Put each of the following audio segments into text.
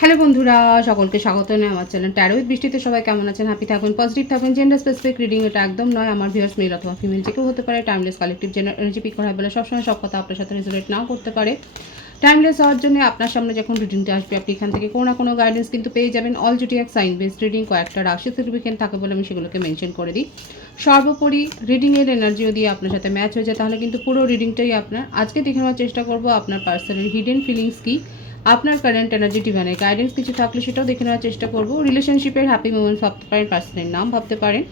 Hello বন্ধুরা, সকলকে স্বাগত জানাই আমার চ্যানেল ট্যারো উইথ বৃষ্টিতে। সবাই কেমন আছেন? হ্যাপি থাকুন, পজিটিভ থাকুন। জেন্ডার স্পেসিফিক রিডিং এটা একদম নয়। আমার ভিউয়ার্স মেল অথবা ফিমেল যে কেউ হতে পারে। Timeless collective gender energy pick করা বলে সবসময় সব কথা আপনার সাথে রেজোনেট নাও করতে পারে। টাইমলেস হওয়ার জন্য আপনার সামনে যখন রিডিংটা আসবে আপনি এখান থেকে কোনো না কোনো গাইডেন্স কিন্তু পেয়ে যাবেন। অল জুটিয়াক সাইন বেসড রিডিং কয়েকটা রাশি সিগনিফিকেন্ট থাকে বলে আমি সেগুলোকে মেনশন করে দিই। সর্বোপরি রিডিংয়ের এনার্জি যদি আপনার সাথে ম্যাচ হয়ে যায় তাহলে কিন্তু পুরো রিডিংটাই আপনার। আজকে দেখে নেওয়ার চেষ্টা করবো আপনার পার্সোনাল হিডেন ফিলিংস কী, আপনার কারেন্ট এনার্জি ডিভাইনের গাইডেন্স কিছু থাকলে সেটাও দেখে নেওয়ার চেষ্টা করবো। রিলেশনশিপের হ্যাপি মোমেন্ট ভাবতে পারেন, পার্সনের নাম ভাবতে পারেন,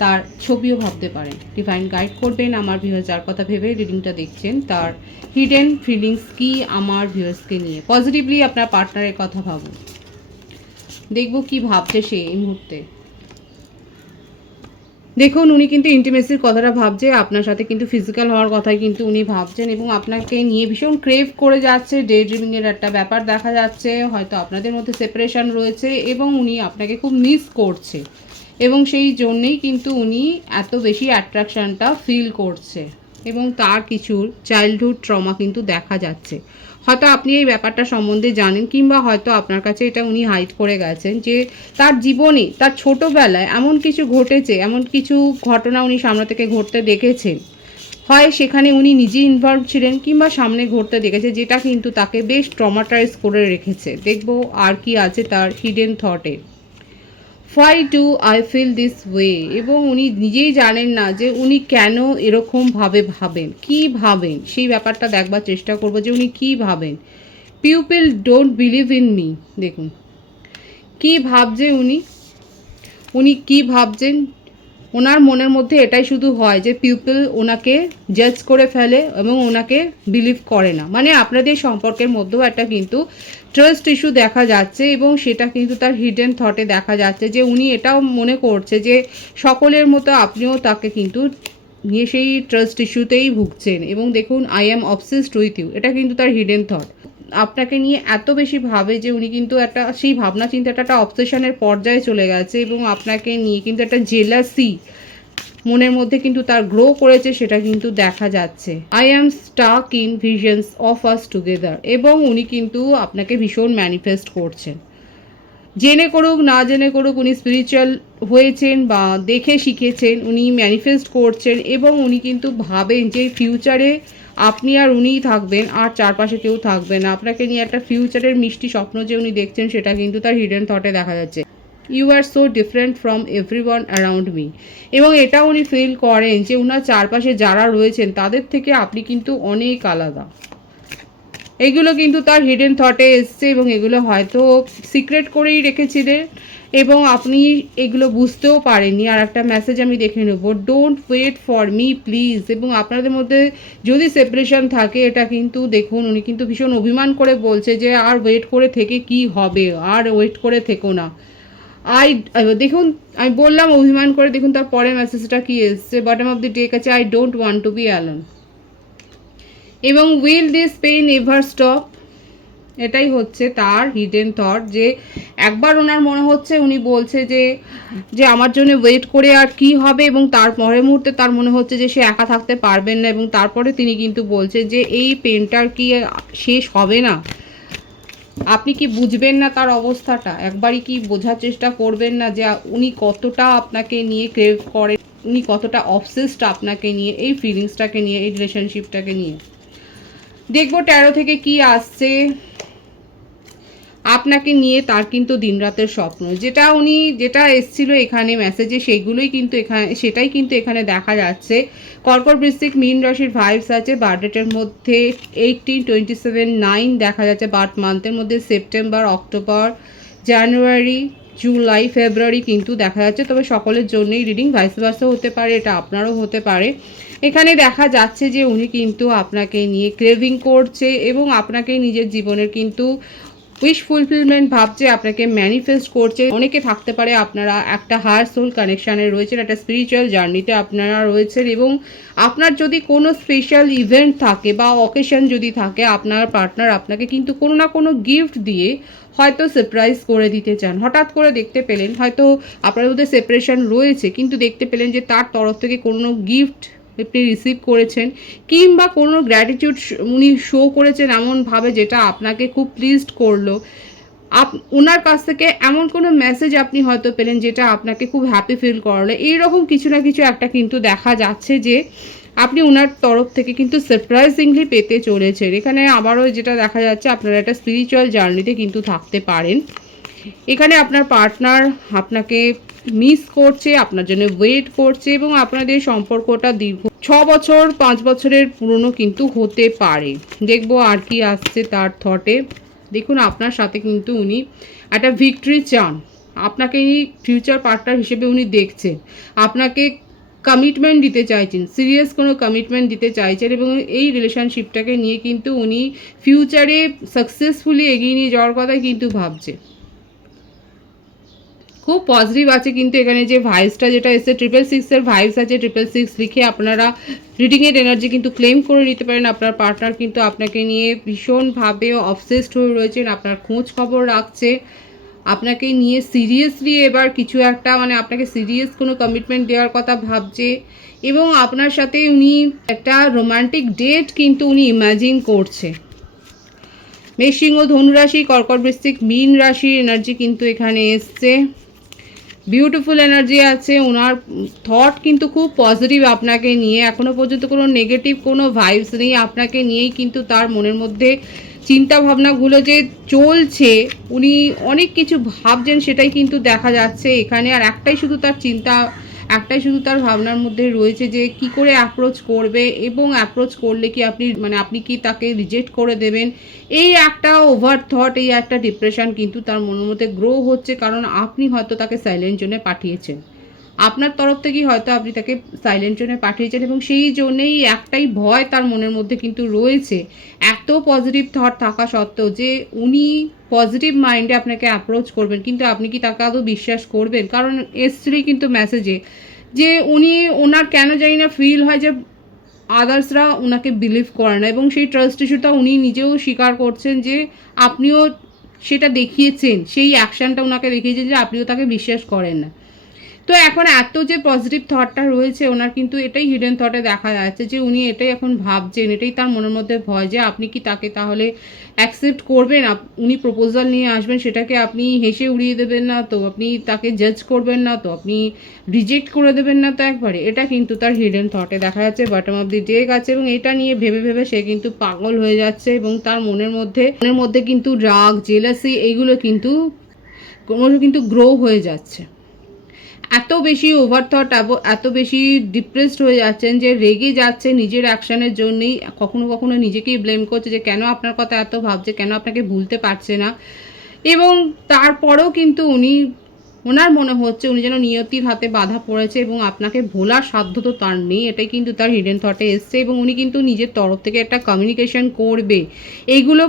তার ছবিও ভাবতে পারেন। ডিভাইন গাইড করবেন আমার ভিউয়ার্স যার কথা ভেবে রিডিংটা দেখছেন তার হিডেন ফিলিংস কি আমার ভিউয়ার্সকে নিয়ে। পজিটিভলি আপনার পার্টনারের কথা ভাবুন, দেখব কি ভাবছে সে এই মুহূর্তে। দেখুন উনি কিন্তু ইন্টিমেসির কথাটা ভাবছে, আপনার সাথে কিন্তু ফিজিক্যাল হওয়ার কথাই কিন্তু উনি ভাবছেন এবং আপনাকে নিয়ে ভীষণ ক্রেভ করে যাচ্ছে। ডে ড্রিমিংয়ের একটা ব্যাপার দেখা যাচ্ছে, হয়তো আপনাদের মধ্যে সেপারেশন রয়েছে এবং উনি আপনাকে খুব মিস করছে এবং সেই জন্যেই কিন্তু উনি এত বেশি অ্যাট্রাকশানটা ফিল করছে এবং তার কিছু চাইল্ডহুড ট্রমা কিন্তু দেখা যাচ্ছে। হয়তো আপনি এই ব্যাপারটা সম্বন্ধে জানেন কিংবা হয়তো আপনার কাছে এটা উনি হাইড করে গেছেন যে তার জীবনে তার ছোটোবেলায় এমন কিছু ঘটেছে, এমন কিছু ঘটনা উনি সামনে থেকে ঘটতে দেখেছেন। হয় সেখানে উনি নিজে ইনভলভ ছিলেন কিংবা সামনে ঘটতে দেখেছে যেটা কিন্তু তাকে বেশ ট্রমাটাইজ করে রেখেছে। দেখব আর কি আছে তার হিডেন থটে। Why do I feel this way, এবং উনি নিজেই জানেন না যে উনি কেন এরকমভাবে ভাবেন, কি ভাবেন সেই ব্যাপারটা দেখবার চেষ্টা করব যে উনি কি ভাবেন। People don't believe in me, দেখুন কি ভাবছে উনি, উনি কি ভাবছেন। ওনার মনের মধ্যে এটাই শুধু হয় যে পিপল ওনাকে জাজ করে ফেলে এবং ওনাকে বিলিভ করে না। মানে আপনাদের সম্পর্কের মধ্যেও একটা কিন্তু ট্রাস্ট ইস্যু দেখা যাচ্ছে এবং সেটা কিন্তু তার হিডেন থটে দেখা যাচ্ছে যে উনি এটাও মনে করছে যে সকলের মতো আপনিও তাকে কিন্তু নিয়ে সেই ট্রাস্ট ইস্যুতেই ভুগছেন। এবং দেখুন I am obsessed with you, এটা কিন্তু তার হিডেন থট। আপনাকে নিয়ে এত বেশি ভাবে যে উনি কিন্তু একটা সেই ভাবনা চিন্তাটা একটা অবসেশনের পর্যায়ে চলে গেছে এবং আপনাকে নিয়ে কিন্তু একটা জেলাসি মনের মধ্যে কিন্তু তার গ্রো করেছে, সেটা কিন্তু দেখা যাচ্ছে। I am stuck in visions of us together, এবং উনি কিন্তু আপনাকে ভীষণ ম্যানিফেস্ট করছেন। জেনে করুক না জেনে করুক উনি স্পিরিচুয়াল হয়েছেন বা দেখে শিখেছেন, উনি ম্যানিফেস্ট করছেন এবং উনি কিন্তু ভাবেন যে ফিউচারে আপনি আর উনিই থাকবেন, আর চারপাশে কেউ থাকবে না। আপনাকে নিয়ে একটা ফিউচারের মিষ্টি স্বপ্ন যে উনি দেখছেন সেটা কিন্তু তার হিডেন থটে দেখা যাচ্ছে। You are so different from everyone around me, এবং এটা উনি ফিল করেন যে ওনার চারপাশে যারা রয়েছেন তাদের থেকে আপনি কিন্তু অনেক আলাদা। এগুলো কিন্তু তার হিডেন থটে এসছে এবং এগুলো হয়তো সিক্রেট করেই রেখেছিলেন এবং আপনি এগুলো বুঝতেও পারেননি। আর একটা মেসেজ আমি দেখে নেব, don't wait for me please. এবং আপনাদের মধ্যে যদি সেপারেশন থাকে এটা কিন্তু দেখুন উনি কিন্তু ভীষণ অভিমান করে বলছে যে আর ওয়েট করে থেকে কি হবে, আর ওয়েট করে থেকো না। দেখুন আমি বললাম অভিমান করে, দেখুন তার পরে মেসেজটা কি এসছে, বটম অফ দি ডেক আছে I don't want to be alone, এবং will this pain ever stop, এটাই হচ্ছে তার হিডেন থট। যে একবার ওনার মনে হচ্ছে উনি বলছে যে যে আমার জন্য ওয়েট করে আর কি হবে, এবং তার পরের মুহূর্তে তার মনে হচ্ছে যে সে একা থাকতে পারবেন না, এবং তারপরে তিনি কিন্তু বলছে যে এই পেনটার কি শেষ হবে না। আপনি কি বুঝবেন না তার অবস্থাটা? একবারই কি বোঝার চেষ্টা করবেন না যে উনি কতটা আপনাকে নিয়ে ক্রেভ করেন, উনি কতটা অবসেসড আপনাকে নিয়ে, এই ফিলিংসটাকে নিয়ে, এই রিলেশনশিপটাকে নিয়ে। দেখবো ট্যারো থেকে কি আসছে আপনাকে নিয়ে। তার কিন্তু দিনরাতের স্বপ্ন যেটা এসছিল এখানে মেসেজে, সেইগুলোই কিন্তু এখানে, সেটাই কিন্তু এখানে দেখা যাচ্ছে। কর্কট বৃশ্চিক মীন রাশির ভাইবস আছে। বার্থডেটের মধ্যে 18, 27, 9 দেখা যাচ্ছে। বার্থ মান্থের মধ্যে সেপ্টেম্বর, অক্টোবর, জানুয়ারি, জুলাই, ফেব্রুয়ারি কিন্তু দেখা যাচ্ছে। তবে সকলের জন্যই রিডিং ভাইস ভার্সা হতে পারে, এটা আপনারও হতে পারে। এখানে দেখা যাচ্ছে যে উনি কিন্তু আপনাকে নিয়ে ক্রেভিং করছে এবং আপনাকে নিজের জীবনের কিন্তু উইশ ফুলফিলমেন্ট ভাবছে, আপনাকে ম্যানিফেস্ট করছে। অনেকে থাকতে পারে আপনারা একটা হায়ার সোল কানেকশানে রয়েছেন, একটা স্পিরিচুয়াল জার্নিতে আপনারা রয়েছেন, এবং আপনার যদি কোনো স্পেশাল ইভেন্ট থাকে বা অকেশন যদি থাকে, আপনার পার্টনার আপনাকে কিন্তু কোনো না কোনো গিফট দিয়ে হয়তো সারপ্রাইজ করে দিতে চান। হঠাৎ করে দেখতে পেলেন হয়তো আপনার মধ্যে সেপারেশন রয়েছে, কিন্তু দেখতে পেলেন যে তার তরফ থেকে কোনো গিফট আপনি রিসিভ করেছেন কিংবা কোনো গ্র্যাটিটিউড উনি শো করেছেন এমনভাবে যেটা আপনাকে খুব প্লিজড করলো। ওনার কাছ থেকে এমন কোনো মেসেজ আপনি হয়তো পেলেন যেটা আপনাকে খুব হ্যাপি ফিল করালো, এইরকম কিছু না কিছু একটা কিন্তু দেখা যাচ্ছে যে আপনি ওনার তরফ থেকে কিন্তু সারপ্রাইজিংলি পেতে চলেছেন। এখানে আবারও যেটা দেখা যাচ্ছে আপনারা একটা স্পিরিচুয়াল জার্নিতে কিন্তু থাকতে পারেন। এখানে আপনার পার্টনার আপনাকে মিস করছে, আপনার জন্য ওয়েট করছে এবং আপনাদের সম্পর্কটা দীর্ঘ 6 বছর 5 বছরের পুরনো কিন্তু হতে পারে। দেখবো আর কি আসছে তার থটে। দেখুন আপনার সাথে কিন্তু উনি একটা ভিক্টরি চান, আপনাকে এই ফিউচার পার্টনার হিসেবে উনি দেখছেন, আপনাকে কমিটমেন্ট দিতে চাইছেন, সিরিয়াস কোনো কমিটমেন্ট দিতে চাইছেন এবং এই রিলেশনশিপটাকে নিয়ে কিন্তু উনি ফিউচারে সাকসেসফুলি এগিয়ে নিয়ে যাওয়ার কথাই কিন্তু ভাবছে। খুব পজিটিভ আছে কিন্তু এখানে যে ভাইবসটা যেটা এসে 666-এর ভাইবস আছে, 666 লিখে আপনারা রিডিংয়ের এনার্জি কিন্তু ক্লেম করে নিতে পারেন। আপনার পার্টনার কিন্তু আপনাকে নিয়ে ভীষণভাবে অবসেসড হয়ে রয়েছেন, আপনার খোঁজ খবর রাখছে, আপনাকে নিয়ে সিরিয়াসলি এবার কিছু একটা মানে আপনাকে সিরিয়াস কোনো কমিটমেন্ট দেওয়ার কথা ভাবছে এবং আপনার সাথে উনি একটা রোমান্টিক ডেট কিন্তু উনি ইমাজিন করছে। মেষ, সিংহ, ধনুরাশি, কর্কট, বৃশ্চিক, মীন রাশির এনার্জি কিন্তু এখানে এসছে। বিউটিফুল এনার্জি আছে, ওনার থট কিন্তু খুব পজিটিভ আপনাকে নিয়ে, এখনও পর্যন্ত কোনো নেগেটিভ কোনো ভাইবস নেই আপনাকে নিয়েই কিন্তু তার মনের মধ্যে চিন্তা ভাবনাগুলো যে চলছে, উনি অনেক কিছু ভাবছেন সেটাই কিন্তু দেখা যাচ্ছে এখানে। আর একটাই শুধু তার চিন্তা, একটাই শুধু তার ভাবনার মধ্যে রয়েছে যে কি করে অ্যাপ্রোচ করবে এবং অ্যাপ্রোচ করলে কি আপনি মানে আপনি কি তাকে রিজেক্ট করে দেবেন, এই একটা ওভার থট, এই একটা ডিপ্রেশন কিন্তু তার মনের মধ্যে গ্রো হচ্ছে। কারণ আপনি হয়তো তাকে সাইলেন্ট জোনে পাঠিয়েছেন, আপনার তরফ থেকেই হয়তো আপনি তাকে সাইলেন্ট জোনে পাঠিয়েছেন এবং সেই জন্যেই একটাই ভয় তার মনের মধ্যে কিন্তু রয়েছে, এত পজিটিভ থট থাকা সত্ত্বেও যে উনি পজিটিভ মাইন্ডে আপনাকে অ্যাপ্রোচ করবেন, কিন্তু আপনি কি তাকে আদৌ বিশ্বাস করবেন? কারণ এসছিলই কিন্তু মেসেজে যে উনি ওনার কেন জানি না ফিল হয় যে আদার্সরা ওনাকে বিলিভ করে না এবং সেই ট্রাস্ট ইস্যুটা উনি নিজেও স্বীকার করছেন যে আপনিও সেটা দেখিয়েছেন, সেই অ্যাকশানটা ওনাকে দেখিয়েছেন যে আপনিও তাকে বিশ্বাস করেন না। তো এখন এত যে পজিটিভ থটটা রয়েছে ওনার কিন্তু এটাই হিডেন থটে দেখা যাচ্ছে যে উনি এটাই এখন ভাবছেন, এটাই তার মনের মধ্যে ভয় যে আপনি কি তাকে তাহলে অ্যাকসেপ্ট করবেন, উনি প্রপোজাল নিয়ে আসবেন সেটাকে আপনি হেসে উড়িয়ে দেবেন না তো, আপনি তাকে জাজ করবেন না তো, আপনি রিজেক্ট করে দেবেন না তো একবারে, এটা কিন্তু তার হিডেন থটে দেখা যাচ্ছে। বটম অফ দি ডেক আছে এবং এটা নিয়ে ভেবে ভেবে সে কিন্তু পাগল হয়ে যাচ্ছে এবং তার মনের মধ্যে কিন্তু রাগ, জেলাসি এইগুলো কিন্তু ক্রমশ কিন্তু গ্রো হয়ে যাচ্ছে। এত বেশি ওভার থট, এত বেশি ডিপ্রেসড হয়ে যাচ্ছেন যে রেগে যাচ্ছে নিজের অ্যাকশানের জন্যই, কখনো কখনো নিজেকেই ব্লেম করছে যে কেন আপনার কথা এত ভাবছে, কেন আপনাকে ভুলতে পারছে না। এবং তারপরেও কিন্তু ওনার মনে হচ্ছে উনি যেন নিয়তির হাতে বাধা পড়েছে এবং আপনাকে ভোলার সাধ্য তো তার নেই, এটাই কিন্তু তার হিডেন থটে এসছে এবং উনি কিন্তু নিজের তরফ থেকে একটা কমিউনিকেশন করবে। এইগুলো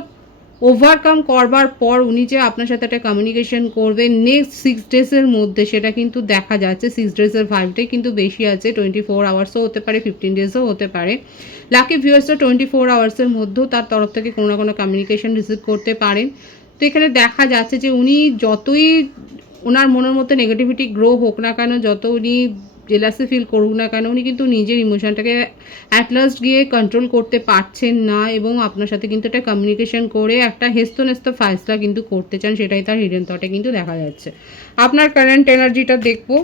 ওভারকাম করবার পর উনি যে আপনার সাথে একটা কমিউনিকেশন করবে নেক্সট 6 ডেজের মধ্যে, সেটা কিন্তু দেখা যাচ্ছে। 6 ডেজের ভাইবটাই কিন্তু বেশি আছে, 24 আওয়ার্সও হতে পারে, 15 ডেজও হতে পারে। লাকি ভিউয়ার্সরা 24 আওয়ার্সের মধ্যেও তার তরফ থেকে কোনো না কোনো কমিউনিকেশন রিসিভ করতে পারেন। তো এখানে দেখা যাচ্ছে যে উনি যতই ওনার মনের মধ্যে নেগেটিভিটি গ্রো হোক না কেন, যত উনি জেলাসি ফিল করুক না কেন, উনি কিন্তু নিজের ইমোশনটাকে অ্যাট লাস্ট গিয়ে কন্ট্রোল করতে পারছেন না এবং আপনার সাথে কিন্তু একটা কমিউনিকেশন করে একটা হেস্তনেস্ত ফাইসলা কিন্তু করতে চান, সেটাই তার হিডেন থটে কিন্তু দেখা যাচ্ছে। আপনার কারেন্ট এনার্জিটা দেখবো,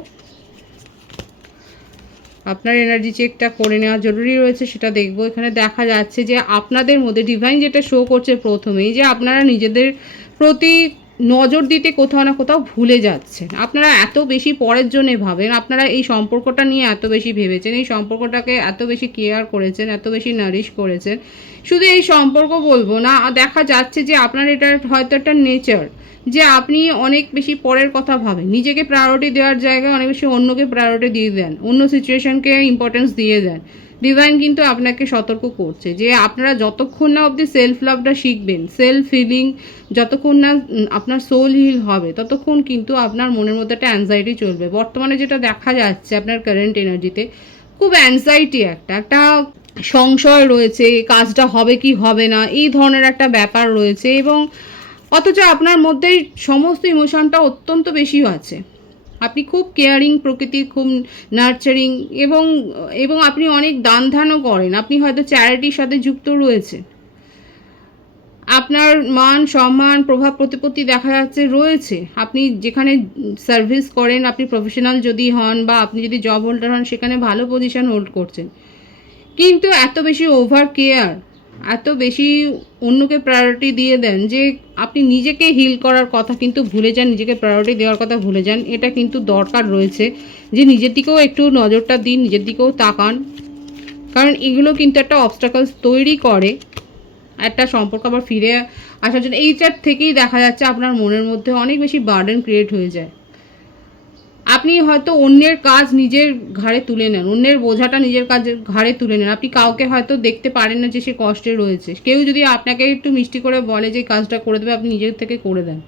আপনার এনার্জি চেকটা করে নেওয়া জরুরি রয়েছে, সেটা দেখবো। এখানে দেখা যাচ্ছে যে আপনাদের মধ্যে ডিভাইন যেটা শো করছে প্রথমেই, যে আপনারা নিজেদের প্রতি নজর দিতে কোথাও না কোথাও ভুলে যাচ্ছেন। আপনারা এত বেশি পরের জন্য ভাবেন, আপনারা এই সম্পর্কটা নিয়ে এত বেশি ভেবেছেন, এই সম্পর্কটাকে এত বেশি কেয়ার করেছেন, এত বেশি নারিশ করেছেন। শুধু এই সম্পর্ক বলবো না, দেখা যাচ্ছে যে আপনার এটা হয়তো একটা নেচার যে আপনি অনেক বেশি পরের কথা ভাবেন, নিজেকে প্রায়োরিটি দেওয়ার জায়গায় অনেক বেশি অন্যকে প্রায়োরিটি দিয়ে দেন, অন্য সিচুয়েশনকে ইম্পর্টেন্স দিয়ে দেন। ডিভাইন কিন্তু আপনাকে সতর্ক করছে যে আপনারা যতক্ষণ না অবধি সেলফ লাভটা শিখবেন, সেলফ হিলিং যতক্ষণ না আপনার সোল হিল হবে, ততক্ষণ কিন্তু আপনার মনের মধ্যে একটা অ্যাংজাইটি চলবে। বর্তমানে যেটা দেখা যাচ্ছে আপনার কারেন্ট এনার্জিতে খুব অ্যাংজাইটি, একটা সংশয় রয়েছে, কাজটা হবে কি হবে না এই ধরনের একটা ব্যাপার রয়েছে এবং অথচ আপনার মধ্যেই সমস্ত ইমোশনটা অত্যন্ত বেশি আছে। আপনি খুব কেয়ারিং প্রকৃতির, খুব নার্চারিং এবং এবং আপনি অনেক দান ধ্যানও করেন, আপনি হয়তো চ্যারিটির সাথে যুক্ত রয়েছে। আপনার মান সম্মান প্রভাব প্রতিপত্তি দেখা যাচ্ছে রয়েছে। আপনি যেখানে সার্ভিস করেন, আপনি প্রফেশনাল যদি হন বা আপনি যদি জব হোল্ডার হন, সেখানে ভালো পজিশন হোল্ড করছেন। কিন্তু এত বেশি ওভার কেয়ার, এত বেশি অন্যকে প্রায়োরিটি দিয়ে দেন যে আপনি নিজেকে হিল করার কথা কিন্তু ভুলে যান, নিজেকে প্রায়োরিটি দেওয়ার কথা ভুলে যান। এটা কিন্তু দরকার রয়েছে যে নিজের দিকেও একটু নজরটা দিন, নিজের দিকেও তাকান, কারণ এগুলো কিন্তু একটা অবস্টাকলস তৈরি করে একটা সম্পর্ক আবার ফিরে আসার জন্য। এইটার থেকেই দেখা যাচ্ছে আপনার মনের মধ্যে অনেক বেশি বার্ডেন ক্রিয়েট হয়ে যায়। আপনি হয়তো অন্যের কাজ নিজের ঘাড়ে তুলে নেন, অন্যের বোঝাটা নিজের কাজের ঘাড়ে তুলে নেন। আপনি কাউকে হয়তো দেখতে পারেন না যে সে কষ্টে রয়েছে। কেউ যদি আপনাকে একটু মিষ্টি করে বলে যে কাজটা করে দেবে, আপনি নিজের থেকে করে দেন।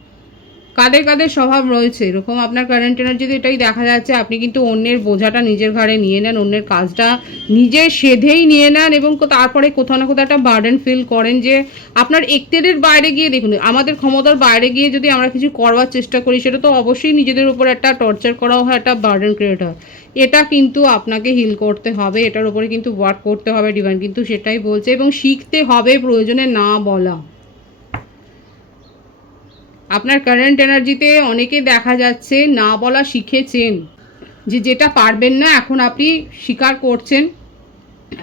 কাদের কাদের স্বভাব রয়েছে এরকম, আপনার কারেন্ট এনার্জিতে এটাই দেখা যাচ্ছে। আপনি কিন্তু অন্যের বোঝাটা নিজের ঘাড়ে নিয়ে নেন, অন্যের কাজটা নিজের সেধেই নিয়ে নেন এবং তারপরে কোথাও না কোথাও একটা বার্ডেন ফিল করেন যে আপনার এক্তেরের বাইরে গিয়ে, দেখুন আমাদের ক্ষমতার বাইরে গিয়ে যদি আমরা কিছু করবার চেষ্টা করি, সেটা তো অবশ্যই নিজেদের উপর একটা টর্চার করাও হয়, একটা বার্ডেন ক্রিয়েট হয়। এটা কিন্তু আপনাকে হিল করতে হবে, এটার উপরে কিন্তু ওয়ার্ক করতে হবে। ডিভাইন কিন্তু সেটাই বলছে এবং শিখতে হবে প্রয়োজনে না বলা। আপনার কারেন্ট এনার্জিতে অনেকে দেখা যাচ্ছে না বলা শিখেছেন, যে যেটা পারবেন না এখন আপনি স্বীকার করছেন,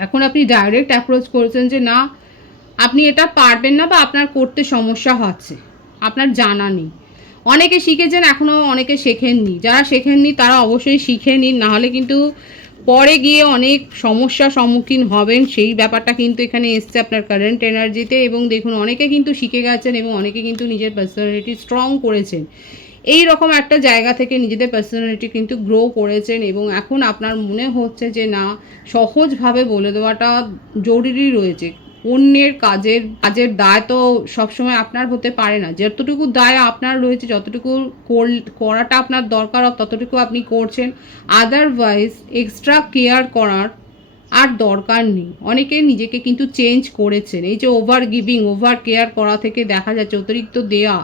এখন আপনি ডাইরেক্ট অ্যাপ্রোচ করছেন যে না আপনি এটা পারবেন না বা আপনার করতে সমস্যা হচ্ছে, আপনার জানা নেই। অনেকে শিখেছেন, এখনও অনেকে শেখেননি। যারা শেখেননি তারা অবশ্যই শিখে নিন, নাহলে কিন্তু পরে গিয়ে অনেক সমস্যার সম্মুখীন হবেন। সেই ব্যাপারটা কিন্তু এখানে এসছে আপনার কারেন্ট এনার্জিতে। এবং দেখুন অনেকে কিন্তু শিখে গেছেন এবং অনেকে কিন্তু নিজের পার্সোনালিটি স্ট্রং করেছেন। এই রকম একটা জায়গা থেকে নিজেদের পার্সোনালিটি কিন্তু গ্রো করেছেন এবং এখন আপনার মনে হচ্ছে যে না সহজভাবে বলে দেওয়াটা জরুরি রয়েছে। অন্যের কাজের কাজের দায় তো সবসময় আপনার হতে পারে না। যতটুকু দায় আপনার রয়েছে, যতটুকু করাটা আপনার দরকার ততটুকু আপনি করছেন। আদারওয়াইজ এক্সট্রা কেয়ার করার আর দরকার নেই। অনেকে নিজেকে কিন্তু চেঞ্জ করেছেন। এই যে ওভার গিভিং, ওভার কেয়ার করা থেকে দেখা যাচ্ছে অতিরিক্ত দেয়া,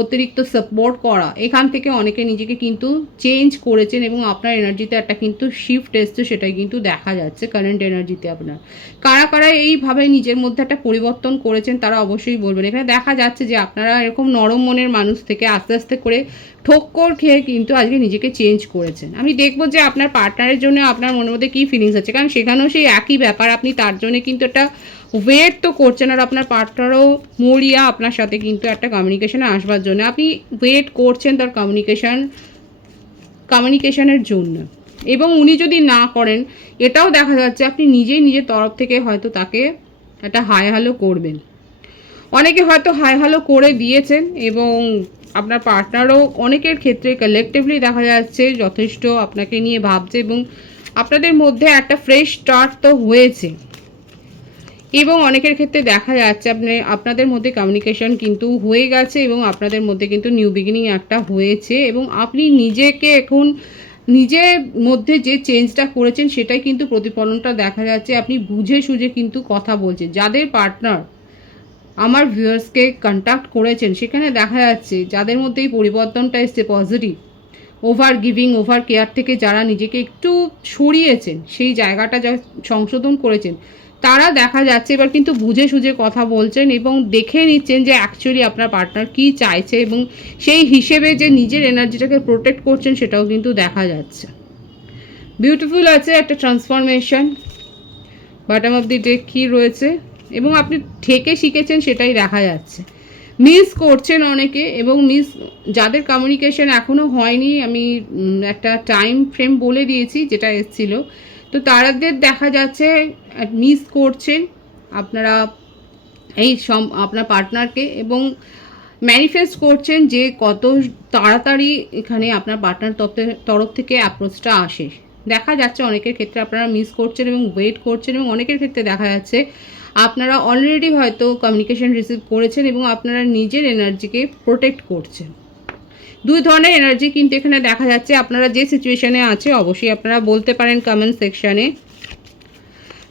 অতিরিক্ত সাপোর্ট করা, এখান থেকে অনেকে নিজেকে কিন্তু চেঞ্জ করেছেন এবং আপনার এনার্জিতে একটা কিন্তু শিফট এসছে, সেটাই কিন্তু দেখা যাচ্ছে কারেন্ট এনার্জিতে আপনার। কারা কারা এইভাবে নিজের মধ্যে একটা পরিবর্তন করেছেন তারা অবশ্যই বলবেন। এখানে দেখা যাচ্ছে যে আপনারা এরকম নরম মনের মানুষ থেকে আস্তে আস্তে করে ঠক্কর খেয়ে কিন্তু আজকে নিজেকে চেঞ্জ করেছেন। আমি দেখবো যে আপনার পার্টনারের জন্য আপনার মনের মধ্যে কী ফিলিংস আছে, কারণ সেখানেও সেই একই ব্যাপার। আপনি তার জন্য কিন্তু একটা ওয়েট তো করছেন, আর আপনার পার্টনারও মরিয়া আপনার সাথে কিন্তু একটা কমিউনিকেশনে আসবার জন্য। আপনি ওয়েট করছেন তার কমিউনিকেশনের জন্য, এবং উনি যদি না করেন এটাও দেখা যাচ্ছে আপনি নিজেই নিজের তরফ থেকে হয়তো তাকে একটা হাই হ্যালো করবেন। অনেকে হয়তো হাই হ্যালো করে দিয়েছেন এবং আপনার পার্টনারও অনেকের ক্ষেত্রে কালেকটিভলি দেখা যাচ্ছে যথেষ্ট আপনাকে নিয়ে ভাবছে এবং আপনাদের মধ্যে একটা ফ্রেশ স্টার্ট তো হয়েছে। এবং অনেকের ক্ষেত্রে দেখা যাচ্ছে আপনাদের মধ্যে কমিউনিকেশন কিন্তু হয়ে গেছে এবং আপনাদের মধ্যে কিন্তু নিউ বিগিনিং একটা হয়েছে এবং আপনি নিজেকে এখন নিজের মধ্যে যে চেঞ্জটা করেছেন সেটাই কিন্তু প্রতিফলনটা দেখা যাচ্ছে। আপনি বুঝে সুঝে কিন্তু কথা বলছেন। যাদের পার্টনার আমার ভিউয়ার্সকে কন্ট্যাক্ট করেছেন সেখানে দেখা যাচ্ছে যাদের মধ্যে এই পরিবর্তনটা এসছে positive, over giving over care থেকে যারা নিজেকে একটু সরিয়েছেন, সেই জায়গাটা যা সংশোধন করেছেন, তারা দেখা যাচ্ছে এবার কিন্তু বুঝে সুঝে কথা বলছেন এবং দেখে নিচ্ছেন যে অ্যাকচুয়ালি আপনার পার্টনার কী চাইছে এবং সেই হিসেবে যে নিজের এনার্জিটাকে প্রোটেক্ট করছেন সেটাও কিন্তু দেখা যাচ্ছে। বিউটিফুল আছে একটা transformation. Bottom of the deck কী রয়েছে এবং আপনি ঠেকে শিখেছেন সেটাই দেখা যাচ্ছে। মিস করছেন অনেকে এবং যাদের কমিউনিকেশন এখনও হয়নি, আমি একটা টাইম ফ্রেম বলে দিয়েছি যেটা এসেছিলো, তো তাদের দেখা যাচ্ছে মিস করছেন আপনারা আপনার পার্টনারকে এবং ম্যানিফেস্ট করছেন যে কত তাড়াতাড়ি এখানে আপনার পার্টনার তরফ থেকে অ্যাপ্রোচটা আসে। দেখা যাচ্ছে অনেকের ক্ষেত্রে আপনারা মিস করছেন এবং ওয়েট করছেন এবং অনেকের ক্ষেত্রে দেখা যাচ্ছে আপনারা অলরেডি হয়তো কমিউনিকেশন রিসিভ করেছেন এবং আপনারা নিজের এনার্জিকে প্রোটেক্ট করছেন। দুই ধরনের এনার্জি কিন্তু এখানে দেখা যাচ্ছে। আপনারা যে সিচুয়েশনে আছে অবশ্যই আপনারা বলতে পারেন কমেন্ট সেকশানে।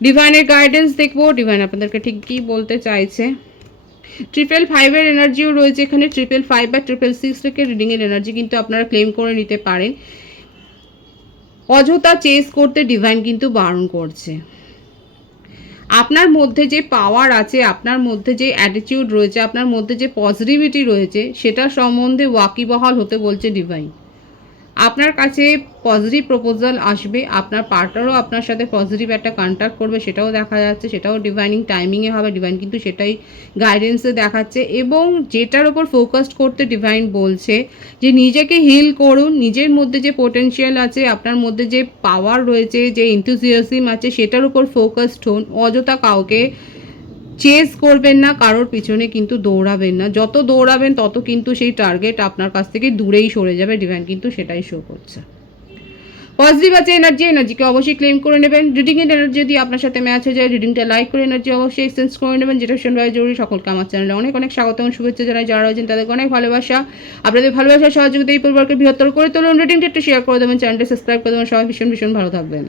ডিভাইনের গাইডেন্স দেখবো, ডিভাইন আপনাদেরকে ঠিক কী বলতে চাইছে। 555 এনার্জিও রয়েছে এখানে। 555 বা 666 থেকে রিডিংয়ের এনার্জি কিন্তু আপনারা ক্লেম করে নিতে পারেন। অযথা চেস করতে ডিভাইন কিন্তু বারণ করছে। আপনার মধ্যে যে পাওয়ার আছে, আপনার মধ্যে যে অ্যাটিটিউড রয়েছে, আপনার মধ্যে যে পজিটিভিটি রয়েছে, সেটা সম্বন্ধে ওয়াকিবহাল হতে বলছে ডিভাইন। আপনার কাছে পজিটিভ প্রপোজাল আসবে, আপনার পার্টনারও আপনার সাথে পজিটিভ একটা কন্ট্যাক্ট করবে, সেটাও দেখা যাচ্ছে, সেটাও ডিভাইনিং টাইমিংয়ে হবে। ডিভাইন কিন্তু সেটাই গাইডেন্সে দেখাচ্ছে, এবং যেটার ওপর ফোকাসড করতে ডিভাইন বলছে যে নিজেকে হিল করুন, নিজের মধ্যে যে পোটেনশিয়াল আছে, আপনার মধ্যে যে পাওয়ার রয়েছে, যে এনথুজিয়াজম আছে, সেটার উপর ফোকাসড হন। অযথা কাউকে চেস করবেন না, কারোর পিছনে কিন্তু দৌড়াবেন না। যত দৌড়াবেন তত কিন্তু সেই টার্গেট আপনার কাছ থেকে দূরেই সরে যাবে। ডিভাইন কিন্তু সেটাই শো করছে। পজিটিভ আছে এনার্জিকে অবশ্যই ক্লেম করে নেবেন। রিডিংয়ের এনার্জি যদি আপনার সাথে ম্যাচ হয়ে যায়, রিডিংটা লাইক করে এনার্জি অবশ্যই এক্সচেঞ্জ করে নেবেন, যেটা ভীষণভাবে জরুরি। সকলকে আমার চ্যানেলে অনেক অনেক স্বাগত এবং শুভেচ্ছা জানাই। যারা রয়েছেন তাদেরকে অনেক ভালোবাসা। আপনাদের ভালোবাসার সহযোগিতা এই পরিবারকে বৃহত্তর করে তুলুন। রিডিংটা একটু শেয়ার করে দেবেন, চ্যানেলটা সাবস্ক্রাইব করে দেবেন। সবাই ভীষণ ভীষণ ভালো থাকবেন।